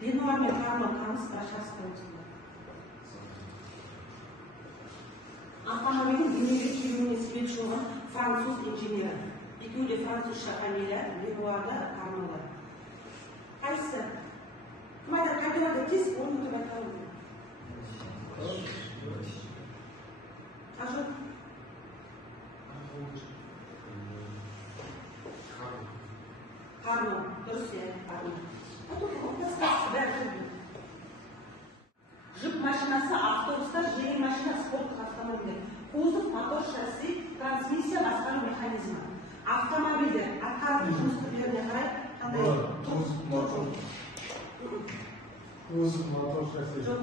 Benoit мен Кармен таныс, бірақ автомобилдің дүниеге келуіне себепші болған француз инженері. Екеуі де французша фамилия, Бenoit да Кармен да. Қайсысы? Кім айтады, қайталады тез, оны ұмытып айталым. Қажы? Кармен, дұрыс е, Кармен. Жүк машинасы, автобустар, жеңіл машина, спорттық автомобиль. Кузов, мотор, шасси, трансмиссия, басқару механизмі. Автомобильдер атқаратын жұмыс түрлеріне қарай қандай? Кузов, мотор, шасси. Жоқ,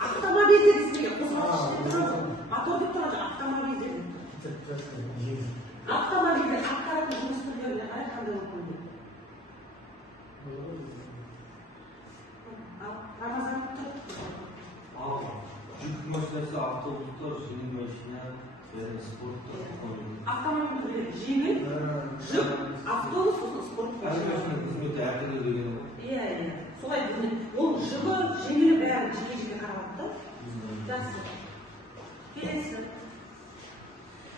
автомобильдер бізге қозғалғыш деп тұрады. Мотор деп тұрады, автомобильдер. Автомобильдер атқаратын жұмыс түрлеріне қарай қандай болып көрінеді? Рамазан тұр. Жүк машинасы, автобустар, жеңіл машина, спорттар. Автомобиль жеңіл, жүк, автобус, спорт машина. Әр машина қызметі әртүрлі деген. Иә. Солай бөлінеді. Ол жүгі, жеңілі бәрін жеке-жеке қарапты. Жақсы. Келесі.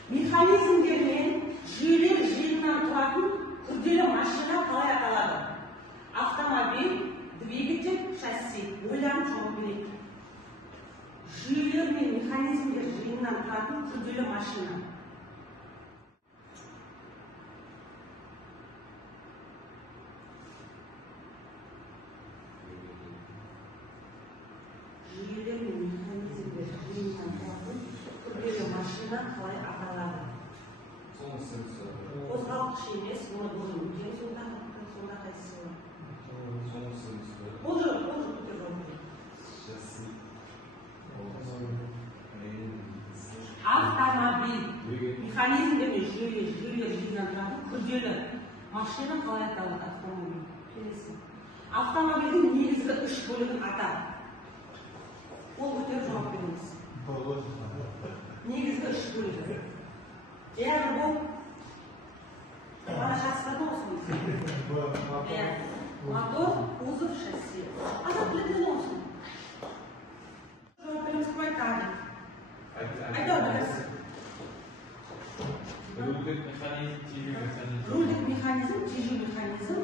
Механизмдер мен жүйелер жиынынан тұратын күрделі машина қалай аталады? Автомобиль, двигатель, шасси. Ойланып жауап береді. Жүйелер мен механизмдер жиынынан тұратын күрделі машина. Жүйелер мен механизмдер жиынынан тұратын күрделі машина қалай аталады? Қозғалғыш емес, оны бұлжың өткен сонда қайсысы бар? Бұлжың өткен жауап. Автомобиль, механизмдер мен жүйелер жиынынан тұратын күрделі машина қалай аталады? Автомобиль. Келесі. Автомобильдің негізгі үш бөлігін атады. Ол өтер жауап беріңіз. Негізгі үш бөлігі. Яғни бұл бана шатыстарды olsun. Мотор, кузов, шасси. Азат білетін olsun. Жауап беріңіз кім айтады? Айтау біріз. Рульдік механизм, тежеу механизм. Рульдік механизм, тежеу механизм,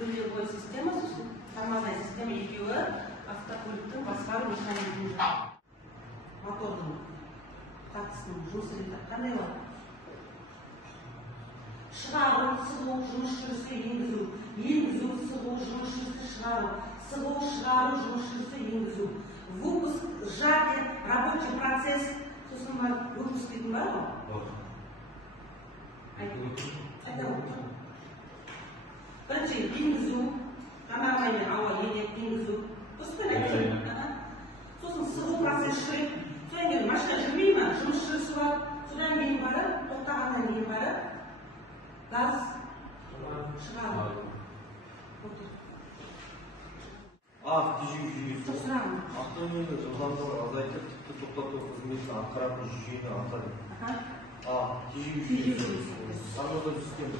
рулевой системасы, тормозная система екеуі автокөліктің басқару механизмі. Мотордың қатысының жұмыс ретінде қандай болады? Шығару, сығу, жұмыс жүрісі, енгізу. Енгізу, сығу, жұмыс жүрісі, шығару. Сығу, шығару, жұмыс жүрісі, енгізу. Выпуск, сжатие, рабочий процесс. Сосын бар, выпуск дейтін бар ғой? Айтамын. Бірінші, енгізу. Жанармаймен ауа енеді, енгізу. Сосын сығу процесс жүреді. Содан кейін машина жүрмей ма? Жұмыс жүрісі бар. Содан кейін бары, тоқтағаннан кейін бары газ шығару. Тежеу жүйесі. Автомобильді жылдамдығын азайтып, тіпті тоқтату қызметін атқаратын жүйені атады. Тежеу жүйесі. Сануда түскен.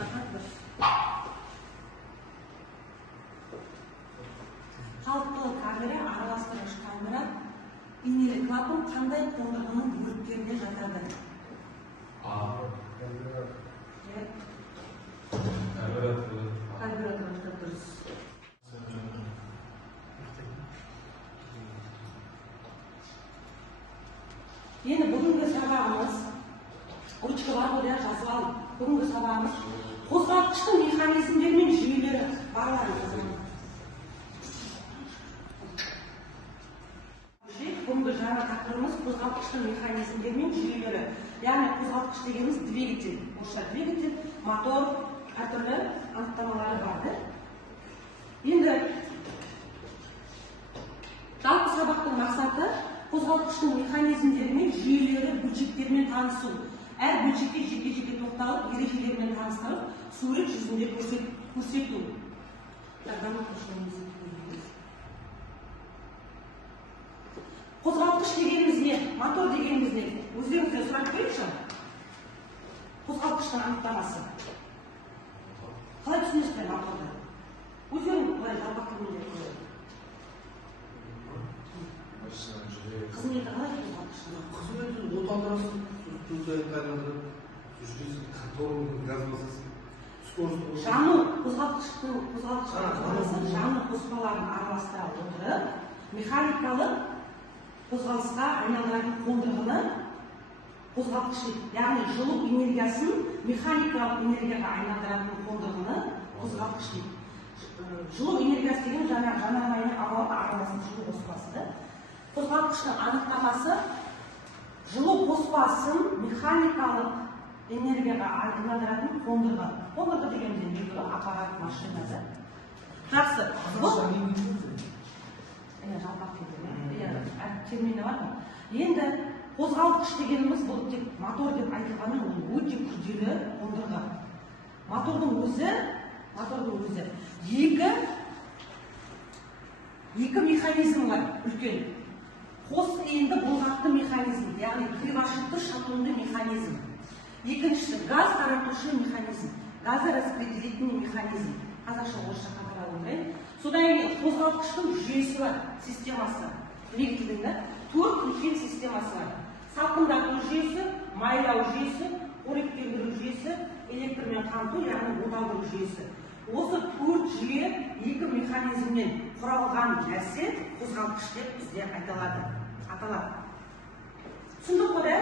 Қалтқылы камера, араластырғыш камера, инелі клапан қандай қондырғының бөліктеріне жатады? Карбюратор дұрыс. Енді бүгінгі сабағымыз, ручка бар ғой жазып алып, бүгінгі сабағымыз қозғалтқыштың механизмдері мен жүйелері барларын жазып. Бүгінгі жаңа тақырыбымыз қозғалтқыштың механизмдері мен жүйелері. Яғни қозғалтқыш дегеніміз двигатель. Орысша двигатель, мотор, әртүрлі анықтамалары барды. Енді жалпы сабақтың мақсаты қозғалтқыштың механизмдері мен жүйелері, бөлшектерімен танысу. Әр бөлшекке жеке-жеке тоқталып, ережелерімен таныстырып, сурет жүзінде көрсету. Қозғалтқыш дегеніміз не? Мотор дегеніміз не? Өздеріңізден сұрап көрейікші? Қозғалтқыштың анықтамасы. Қалай түсінесіздер моторды? Өздерің қоспаларын араластыра отырып, механикалық қозғалысқа айналдыратын қондырғыны қозғалтқыш дейді. Яғни жылу энергиясын механикалық энергияға айналдыратын қондырғыны қозғалтқыш дейді. Жылу энергиясы деген жанармай мен ауа араласқан жылу қоспасы. Қозғалтқыштың анықтамасы жылу қоспасын механикалық энергияға айналдыратын қондырғы. Қондырғы дегенде не болады? Аппарат, машинасы. Жақсы. Жалпақ термині бар ма? Енді қозғалтқыш дегеніміз бұл тек мотор деп айтылғанмен ол өте күрделі қондырғы. Мотордың өзі екі механизм бар, үлкен. Қос иінді бұлғақты механизм, яғни кривошипті шатунды механизм. Екіншісі газ таратушы механизм, газораспределительный механизм. Қазақша орысша қайталап отырайын. Содан кейін қозғалтқыштың жүйесі бар, системасы. Двигательдің 4 үлкен системасы бар. Салқындату жүйесі, майлау жүйесі, қоректендіру жүйесі, электрмен қамту, яғни оталдыру жүйесі. Осы 4 жүйе екі механизмнен құралған нәрсе қозғалтқыш деп бізде аталады. Түсіндік қой, да?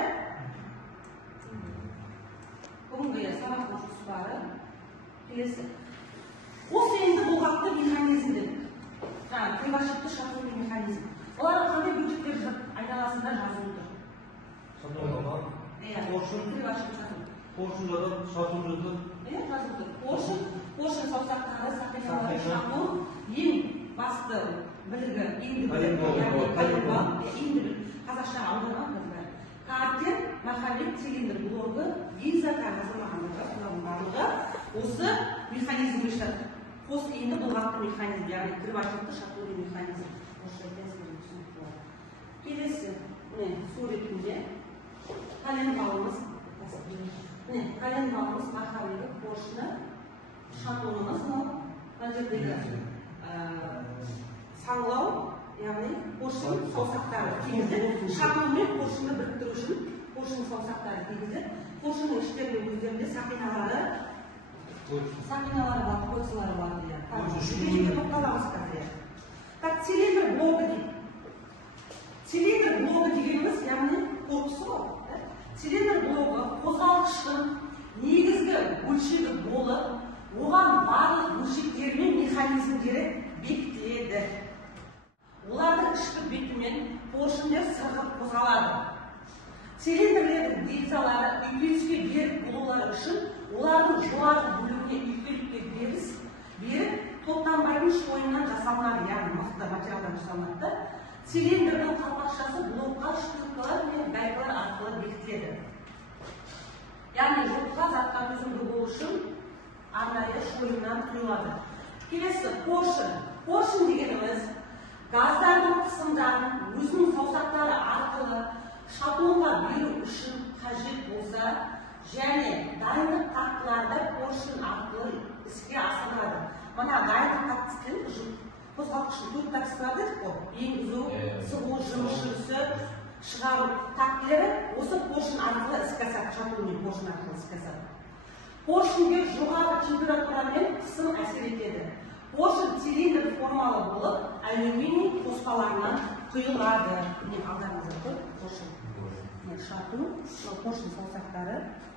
Бүгінгі сабақтың жоспары келесі. Қос иінді бұлғақты механизм дедік. Кривошипті шатунды механизм. Олар қандай бөлшектер айналасында жазылып тұр? Поршынлары шатунды жазылып тұр. Поршын саусақтары, сақиналары, шатун, ең басты білігі, қазақша аударған қыздар. Картер, маховик, цилиндр блогы, гильза, жазылмағандығы, барлығы осы механизмге жатады. Қос иінді бұлғақты механизм, яғни кривошипті шатунды механизм. Келесі, суретінде коленбалымыз, маховигі, поршыны, шатунымыз, мына жердегі саңлау, яғни поршын саусақтары тигізді. Шатун мен поршынды біріктіру үшін поршын саусақтары тигізді. Поршынның іштерінде өздерінде сақиналары бар, кольцалары бар дейді. Тоқталамыз қазір. Так, цилиндр блогы дейді. Цилиндр блогы дегеніміз, яғни корпусы ғой. Цилиндр блогы қозғалтқыштың негізгі бөлшегі болып, оған барлық бөлшектері мен механизмдері бекітіледі. Олардың ішкі бетімен поршындер сырғып қозғалады. Цилиндрлердің гильзалары үйкеліске беріп болулары үшін олардың жоғарғы бөлігіне үйкелікке беріп топтанбайтын шойыннан жасалынады, яғни мықты материалдан жасалынады. Цилиндрдің қалпақшасы блокқа штыркалар мен гайкалар арқылы бекітіледі. Яғни жолға затқа төзімді болу үшін арнайы шойыннан құйылады. Келесі поршын. Поршын дегеніміз газдардың қысымдарын өзінің саусақтары арқылы шатунға беру үшін қажет болса, және дайындық тақтыларды поршын арқылы іске асырылады. Мына дайындық тақтысын қозғалтқыштың 4 тактысы бар дедік қой. Енгізу, сығу, жұмыс жүрісі, шығару тактілері осы поршын арқылы іске асады, шатунмен поршын арқылы іске асады. Поршынге жоғары температурамен қысым әсер етеді. Поршын цилиндр формалы болып, алюминий қоспаларынан құйылады. Алдарыңызда тұр, поршын. Шатун, поршын саусақтары.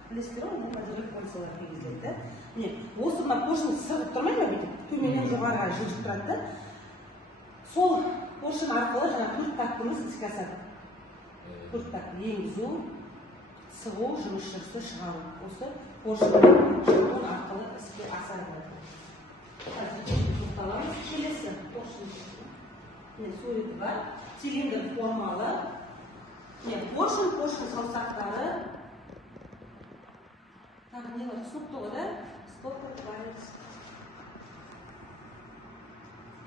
Білесіздер ғой, мына жерге кольцалар тигізіледі. Осы поршын сырғып тұрмайды ма бүйтіп? Төменнен жоғарыға жылжып тұрады. Сол поршын арқылы жаңа 4 тактымыз іске асады. 4 такт енгізу, сығу, жұмыс жүрісі, шығару. Осы поршын арқылы іске асады. Келесі поршын суреті бар. Цилиндр формалы. Поршын саусақтары. Тағы не бар? Түсінікті ғой, да? Сколько говорится.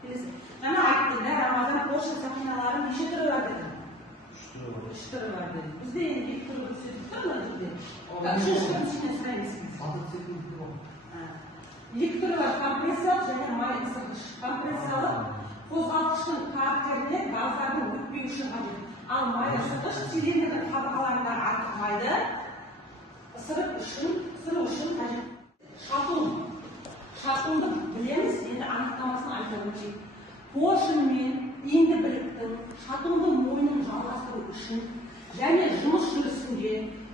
Келесі. Жаңа айттым, да, Рамазан поршын сақиналары неше түрі бар деді? 3 түрі бар деді. Бізде енді 2 түрі көрсетіп тұр ма жерде? Үшінші түрін сұраймыз. 2 түрі бар, компрессиялық және май ысырғыш. Компрессиялық қозғалтқыштың картеріне газдардың өтпеу үшін қажет. Ал май ысырғыш цилиндрдің қабырғаларында артық майды ысыру үшін қажет. Шатунды білеміз, енді анықтамасын айта өтейік. поршынмен иіндібіліктің шатунды мойнын жалғастыру үшін және жұмыс жүрісінде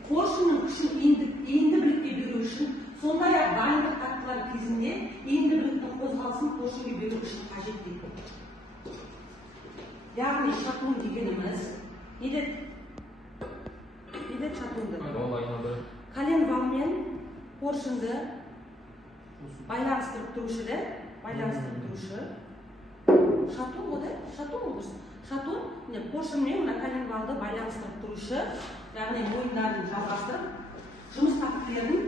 поршынның күшін иіндібілікке беру үшін, сондай-ақ дайындық тактикалар кезінде иіндібіліктің қозғалысын поршынге беру үшін қажет дейді. Яғни шатун дегеніміз не деді шатунды? Коленвалмен поршынды байланыстырып тұрушы, шатун ғой, шатун поршынмен мына коленвалды байланыстырып тұрушы, яғни мойындарын жалғастырып, жұмыс тактикаларын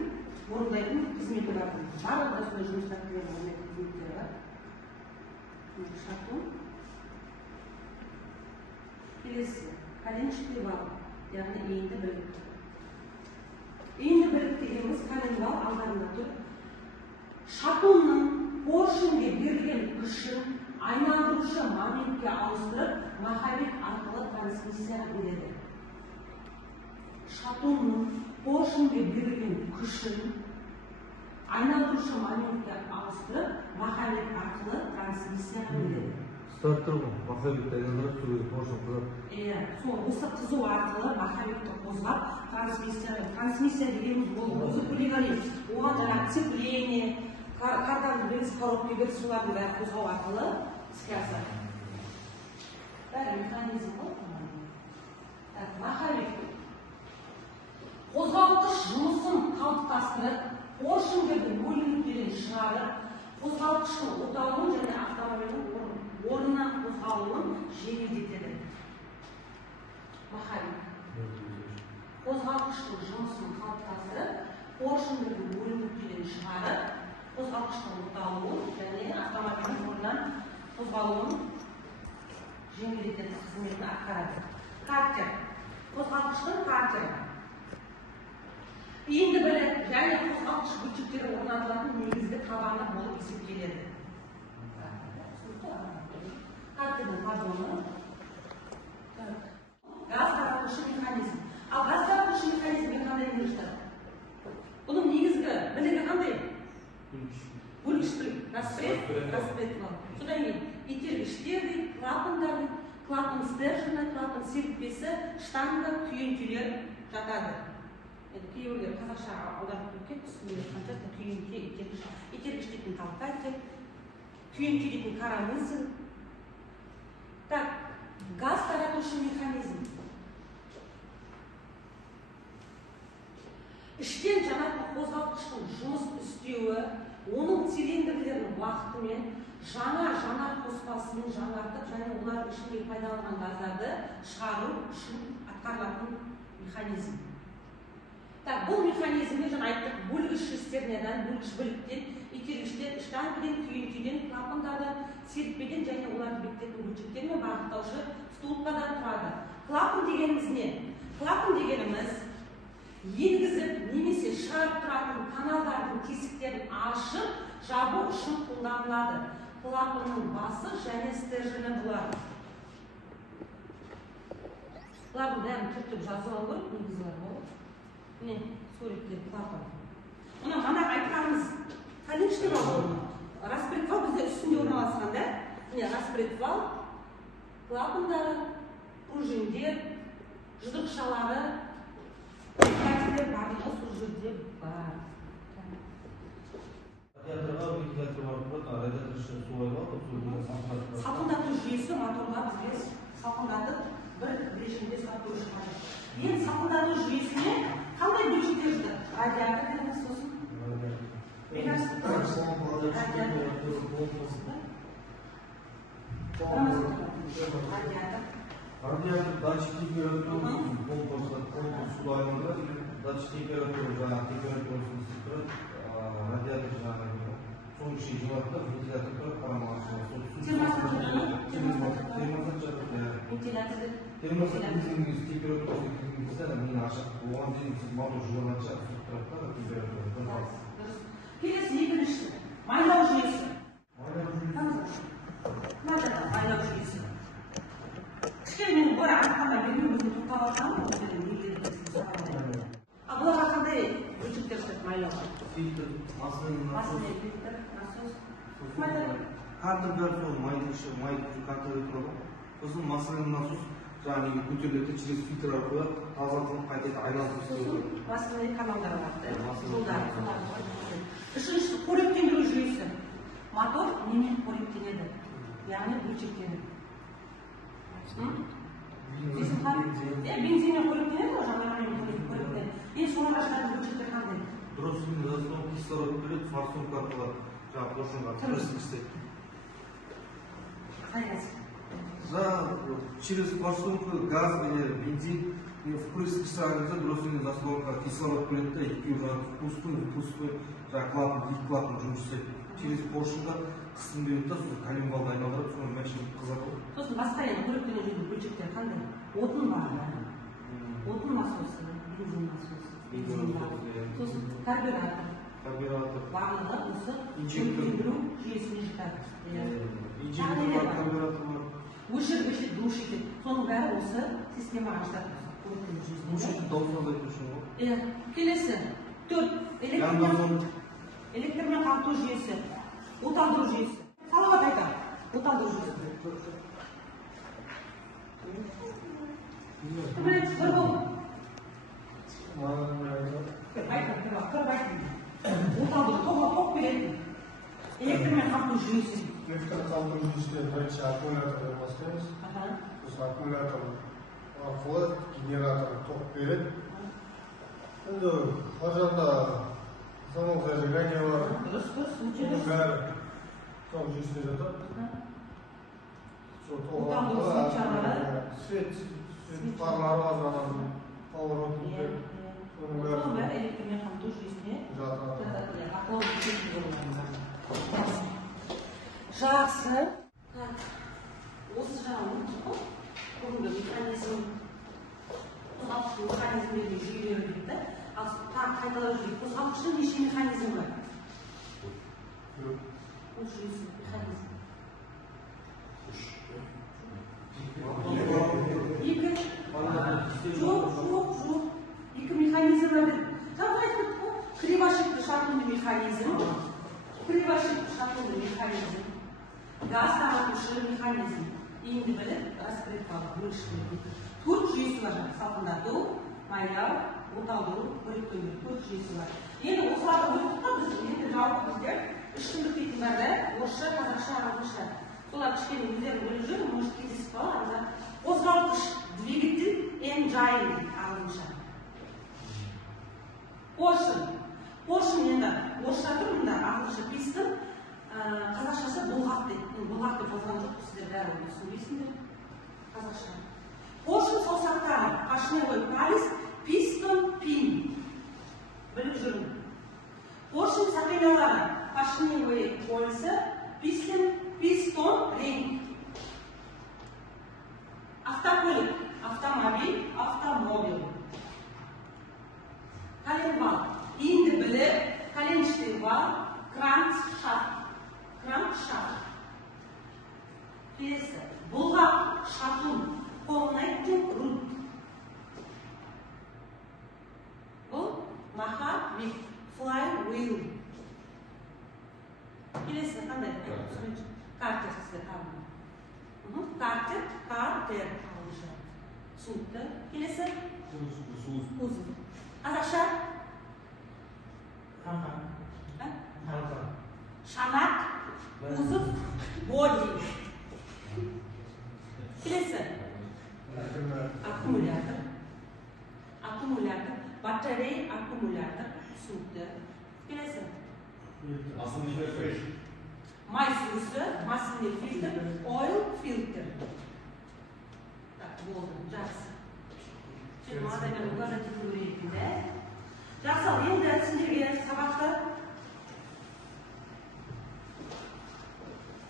орындайтын қызметі бар. Барлығында сондай жұмыс тактикаларын орындайтын қызметтері бар. Шатун. Келесі, коленчатый вал, яғни иінді білік. Иінді білік дегеніміз коленвал алдарында тұр. Шатунның поршынге берілген күшін айналдырушы моментке ауыстырып, маховик арқылы трансмиссия береді. Шатунның поршынге берілген күшін айналдырушы моментке ауыстырып, маховик арқылы трансмиссия береді. Старттыр ғой, маховикті айналдырып, сөйледі, поршын қызып. Осы қызу арқылы маховикті қозғап, трансмиссия дегеніміз ол өзі полиголит. Оған жаңа цепление, кардан беріс, коробке беріс, солардың бәрі қозғау арқылы іске асады. Бәрі механизм ғой. Маховик қозғалтқыш жұмысын қалыптастырып, поршындардың бөлініктерін шығарып, қозғалтқыштың оталуын және автомобильдің орнынан қозғалуын жеңілдетеді. Маховик қозғалтқыштың жұмысын қалыптастырып, поршындардың бөлініктерін шығарып, қозғалтқыштың оталуын және автомобильдің орнынан қозғалуын жеңілдетеді қызметін атқарады. Картер. Қозғалтқыштың картері. Иінді білік және қозғалтқыш бөлшектері орнатылатын негізгі табаны болып есептеледі. Картердің пардоны. Газ таратушы механизм. Ал газ таратушы механизмге қандай негізі жатады? Бұның негізгі білігі қандай? Бөлгіштік. Распред. Содан кейін итергіштер дейді, клапандар дейді, клапан стержені, клапан серіппесі, штанга, күйеңкелер жатады. Кейбіреулер қазақша аударып кеткен, үстінде қаншасында күйеңке, итергіш дейтін толкатель, күйеңке дейтін карамысл. Газ таратушы механизм. Іштен жанатын қозғалтқыштың жұмыс істеуі, оның цилиндрлерінің уақытымен жаңа жанар қоспасының жаңартып және олардың ішінде пайдаланған газдарды шығару үшін атқарылатын механизм. Бұл механизмде жаңа айттық, бөлгіш шестерінен, бөлгіш біліктен, итергіштен, штангіден, күйеңкеден, клапандардан, серіппеден және оларды бекітетін бөлшектермен бағыттаушы столбадан тұрады. Клапан дегеніміз не? Клапан дегеніміз енгізіп немесе шығарып тұратын каналдардың тесіктерін ашып, жабу үшін қолданылады. Клапанның басы және стержені болады. Бұлардың бәрін түртіп жазып алу керек, негізі бар ғой. Міне, суреттер клапан. Мына айтқанымыз коленчатый вал. Распред вал бізде үстінде орналасқан, да? Міне, распред вал, клапандары, пружиндер, жұдырықшалары, барлығы сол жерде бар. Салқындату жүйесі моторға бізге салқындатып бір режимде ұстап тұру қажет. Енді салқындату жүйесіне қандай бөлшектер жатады? Радиатор дегеніміз сосын? Радиатор датчик температуры, помпа суда айналдырады, датчик температуры жаңағы температурасын ысытып тұрады, радиатор жаңағы соның ішіне жылады да, вентилятор тұрады, қарамағашына. Термостатының температурасын кеткенде мені ашық, оған дейін сіз мотор жылағанша ысытып тұрады да, температура. Келесі екінші, майлау жүйесі. Майлау жүйесі. Кішкене бұры артқанда берген өзін тоқтап алсам, бұларға қандай бөлшектер жатады майлауға? Фильтр, масляный насос. Масляный фильтр, насос. картер бәрі сол майдың картер тұрады. Сосын масляный насос жаңағы көтеріледі, через фильтр арқылы тазартылып қайтеді, айналысып Сосын масляный каналдар бар. Жолдар. Үшіншісі қоректендіру жүйесі. Мотор немен қоректенеді? Яғни бөлшектенеді. Бензинмен қоректенеді ғой, жанармаймен қоректенеді. Соның ажырату бөлшектер қандай? Дұрысымен заслон кислород береді, форсунка арқылы жаңағы поршынға впрыск істейді. Қайрасы? Через форсунку газ или бензин впрыск сразу дұрысымен заслонка кислород береді да, екеуі впускной клапан, екі клапан жұмыс істейді. Через поршынға қысым береді да, сосын коленвалды айналдырып, соны машина қызартады. Сосын басқа енді қоректене жүрген бөлшектер қандай? Отын бар. Отын насосы, бензин насосы. Сосын карбюратор. Барлығы осы қоректендіру жүйесіне жатады. Инжектор бар, карбюратор бар. Өшіргіш, душитель. Соның бәрі осы системаға жатады. Қоректене жүйесіне. Душитель дауысына айту үшін ғой. Келесі. 4. Электрмен қамту жүйесі. Оталдыру жүйесі. Салауат айтам. Оталдыру жүйесі. Кім біледі, бір бол. Оталдыру, тоқ береді. Электрмен қамту жүйесі. Электр қамту жүйесінде бірінші аккумулятор бастаймыз. Сосын аккумулятор арқылы генератор тоқ береді. Енді ар жағында замок зажигания бар. Оның бәрі тоқ жүйесіне жатады. Свет парлары бар жаңағы поворотниктер. Оның бәрі электрмен қамту жүйесіне жатады. Жақсы. Осы жаңа ұмытып бүгінгі механизм, қозғалтқыштың механизмдерге жүйелері дейді. Ал қайталау жүйе. Қозғалтқыштың неше механизм бар? Ол жүйесі механизм. 2. Жоқ. 2 механизм бар. Жаңа айтып қой, кривошипті шатынды механизм. Газ таратушы механизм. Енді біліп, распредвалық бөлшектер. 4 жүйесі бар. Салқындату, майлау, оталдыру, қоректендіру. 4 жүйесі бар. Енді осыларды өттік, біз енді жалпы біздер 3 күндік дейтін бәрі орысша, қазақша, ағылшынша. Солар кішкене өздерін біліп жүр, может кездесіп қалады. Қозғалтқыш, двигатель, engine ағылшынша. Поршын енді орысша тұр, мұнда ағылшынша пистон, қазақшасы бұлғақ дейді. Бұлғақ деп жазған жоқ, сіздер бәрі түсінбейсіңдер. Қазақша. Поршын саусақтары, поршневой палец, пистон, пин. Біліп жүрмін. Поршын сақиналары, поршневой пальцы, пистон, ринг. Автокөлік, автомобиль. Коленвал. Енді біліп, коленчатый вал, кранкшафт. Келесі. Бұлғақ, шатун, connecting root. Бұл маховик, flywheel. Келесі қандай? Картер сіздер қабыл. Картер. Түсінікті. Келесі? Кузов. Қазақша? Шанақ, кузов, боди. Келесі? Аккумулятор. Батарей, аккумулятор. Түсінікті. Келесі? Май сұйысы, масляный фильтр, oil filter. Так, болды, жақсы. Мағадай мен указатель өретінде. Жақсы, енді сіздерге сабақты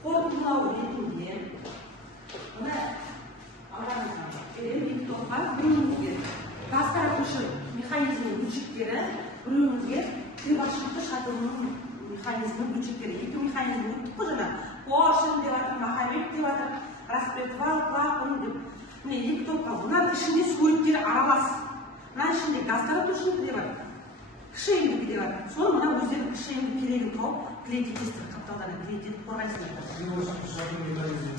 қорытындылау ретінде мына алғаныңызға керемет топқа біреуіңізге газ таратушы механизмнің бөлшектері, біреуіңізге кривошипті шатырының механизмнің бөлшектері. 2 механизм өттік қой жаңа. Поршын деп жатыр, маховик деп жатыр, распредвал, клапан деп. Міне 2 топқа. Мына ішінде суреттері аралас. Мына ішінде газ таратушының деп жатыр. Кіші еңбек деп жатыр. Соны мына өздерінің кіші еңбек керегін тауып, клетикестер автоматтардан кредит қорғайсыңдар.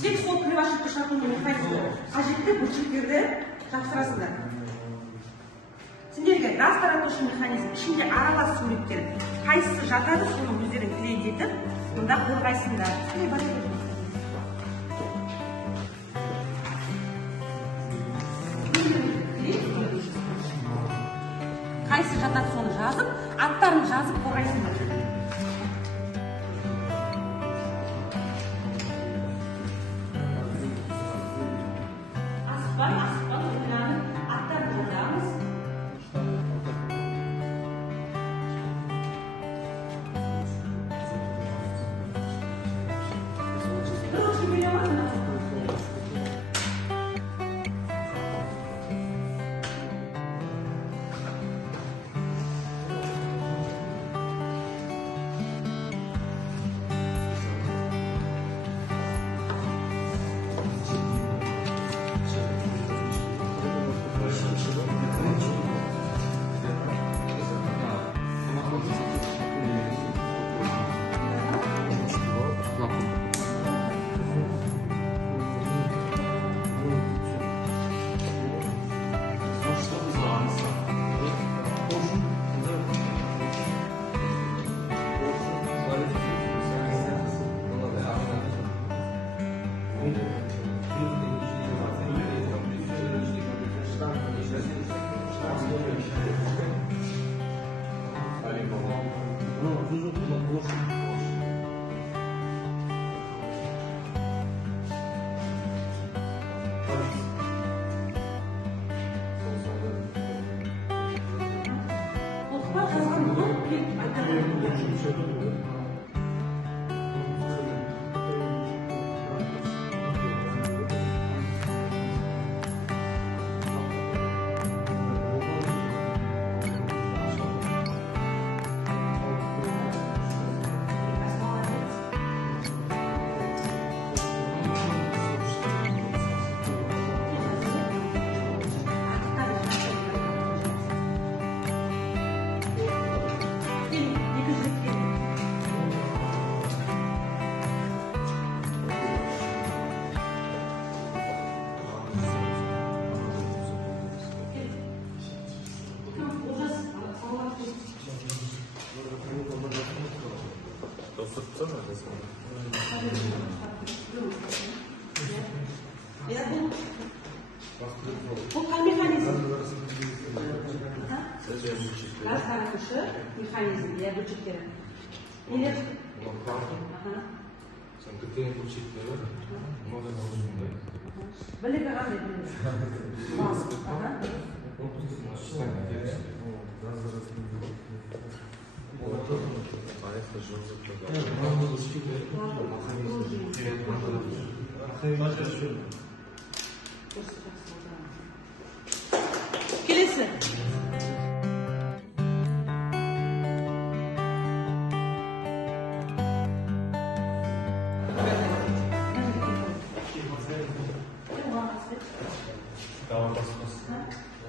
Тек сол превашивті шартының механизмі қажетті бөлшектерді тапсырасыңдар. Сендерге газ таратушы механизм ішінде аралас суреттер қайсысы жатады, соны өздерің кредитіп, мұнда қорғайсыңдар. Қайсы жатады, соны жазып, аттарын жазып қорғайсыңдар. Асықпай, ойланып, аттарын жазамыз. Bu mechanizm. Gaz taratушы mexanizm ya bölçekleri. Neler? Sen kıtaya bölçekleri var. Ona da olsun. Böyle bir an edin. Kelesi.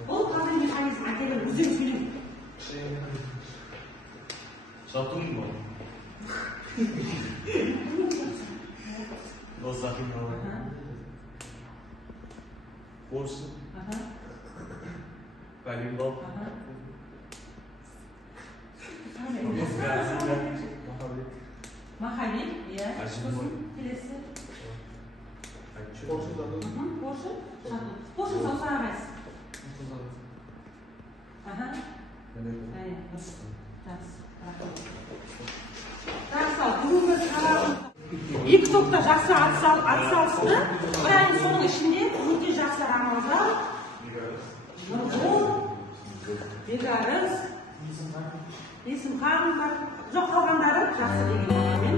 O kadar mexanizm akıllı uzun film. Satın mı? O satın mı? Borsa. Voleybol. Mahalle, ya. Kelesi. Borsa da. Borsa. Borsa satılmaz. Aha. İlk topta жақсы атсалысты. Bir ayın sonuğu içinde өте жақсы рамаза. Бегарыз. Есім қағым бар. Жоқ қалғандары жақсы деген.